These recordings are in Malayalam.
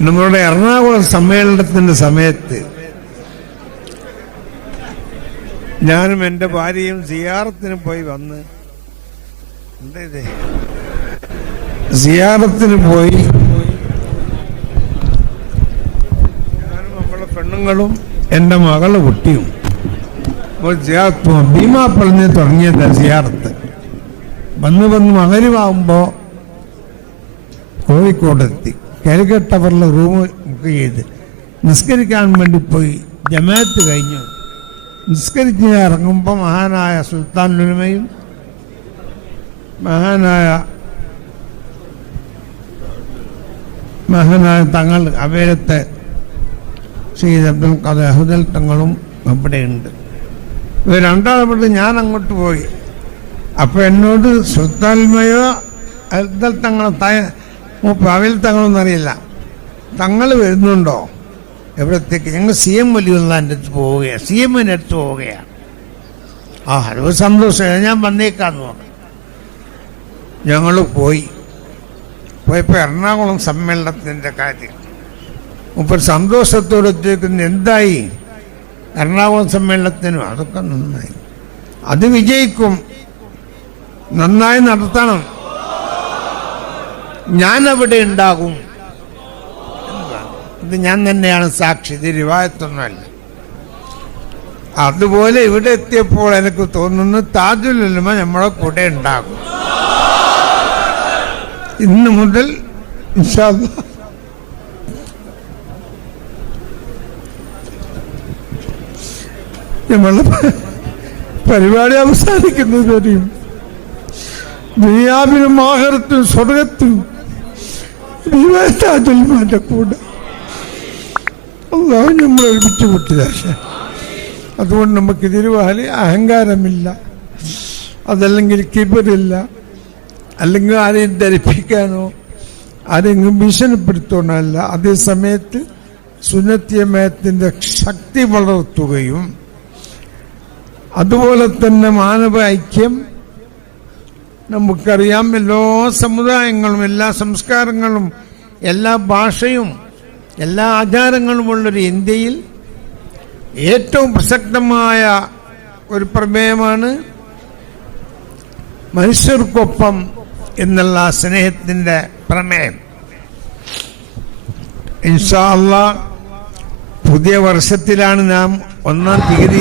നമ്മളുടെ എറണാകുളം സമ്മേളനത്തിന്റെ സമയത്ത് ഞാനും എന്റെ ഭാര്യയും സിയാറത്തിന് പോയി വന്ന് എന്തേ സിയാറത്തിന് പോയി ഞാനും നമ്മളെ പെണ്ണുങ്ങളും എന്റെ മകൾ കുട്ടിയും അപ്പോൾ തുടങ്ങിയത് സിയാറത്ത്. വന്ന് വന്ന് മകരുമാകുമ്പോൾ കോഴിക്കോടെത്തി. കാലിക്കറ്റ് ടവറിൽ റൂം ബുക്ക് ചെയ്ത് നിസ്കരിക്കാൻ വേണ്ടി പോയി. ജമാഅത്ത് കഴിഞ്ഞു. നിസ്കരിച്ച് ഇറങ്ങുമ്പോൾ മഹാനായ സുൽത്താൻ ലുലമയും മഹാനായ മഹാനായ തങ്ങൾ അവരത്തെ ശ്രീ അബ്ദുൽ ഖാദർ അഹുദൽ തങ്ങളും അവിടെയുണ്ട്. ഇവർ രണ്ടാളപ്പെട്ട് ഞാൻ അങ്ങോട്ട് പോയി. അപ്പോൾ എന്നോട് സുൽത്താൻമയോ അഹുദൽ തങ്ങളോ അവയിൽ തങ്ങളൊന്നും അറിയില്ല. തങ്ങൾ വരുന്നുണ്ടോ? എവിടത്തേക്ക്? ഞങ്ങൾ സി എം വലിയുള്ള അടുത്ത് പോവുകയാണ് സി എമ്മിന്റെ അടുത്ത് പോവുകയാണ് ആ അത് സന്തോഷം. ഞാൻ വന്നേക്കാന്ന് പറഞ്ഞു ഞങ്ങൾ പോയി. പോയപ്പോൾ എറണാകുളം സമ്മേളനത്തിന്റെ കാര്യം. മുപ്പർ സന്തോഷത്തോടെ ചോദിക്കുന്നു എന്തായി? എറണാകുളം സമ്മേളനത്തിനും അതൊക്കെ നന്നായി. അത് വിജയിക്കും. നന്നായി നടത്തണം. ഞാൻ അവിടെ ഉണ്ടാകും. ഇത് ഞാൻ തന്നെയാണ് സാക്ഷി. ഇത് രൂപായത്തൊന്നുമല്ല അതുപോലെ ഇവിടെ എത്തിയപ്പോൾ എനിക്ക് തോന്നുന്നു താജുലുലമ നമ്മളെ കൂടെ ഉണ്ടാകും. ഇന്ന് മുതൽ നമ്മളെ പരിപാടി അവസാനിക്കുന്നത് വരെയും ആഹാരത്തിനും ആഹരത്തിലും സ്വർഗത്തിലും ദൈവത്താജന്മാരുടെ കൂടെ അള്ളാഹു നമ്മൾ ഒരുമിച്ച് കൂട്ടിയതാശ അതുകൊണ്ട് നമുക്ക് തിരുവാലി അഹങ്കാരമില്ല. അതല്ലെങ്കിൽ കിബറില്ല. അല്ലെങ്കിൽ ആരെയും ധരിപ്പിക്കാനോ ആരെങ്കിലും ഭീഷണിപ്പെടുത്തണമല്ല അതേ സമയത്ത് സുനത്യമയത്തിന്റെ ശക്തി വളർത്തുകയും അതുപോലെ തന്നെ മാനവ ഐക്യം നമുക്കറിയാം എല്ലാ സമുദായങ്ങളും എല്ലാ സംസ്കാരങ്ങളും എല്ലാ ഭാഷയും എല്ലാ ആചാരങ്ങളുമുള്ളൊരു ഇന്ത്യയിൽ ഏറ്റവും പ്രസക്തമായ ഒരു പ്രമേയമാണ് മനുഷ്യർക്കൊപ്പം എന്നുള്ള സ്നേഹത്തിന്റെ പ്രമേയം. ഇൻഷാ അല്ലാ പുതിയ വർഷത്തിലാണ് നാം ഒന്നാം തീയതി.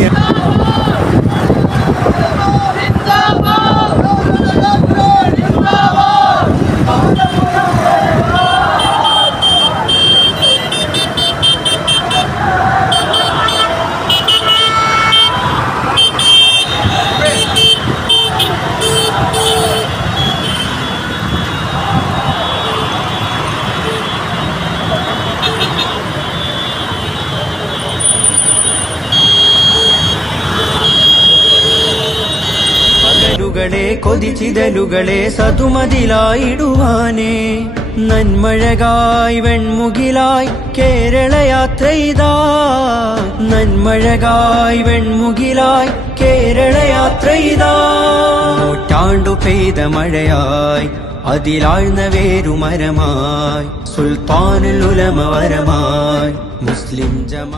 പകലുകളെ കൊതിച്ചിതലുകളെ സതുമതിലായിടുവാനേ. നന്മഴകായി വെൺമുകിലായി കേരളയാത്രയിതാ. നന്മഴകായി വെൺമുകിലായി കേരളയാത്രയിതാ. നൂറ്റാണ്ടു പെയ്ത മഴയായി അതിലാഴ്ന്ന വേരുമരമായി സുൽത്താനുൽ മുസ്ലിം ജമാ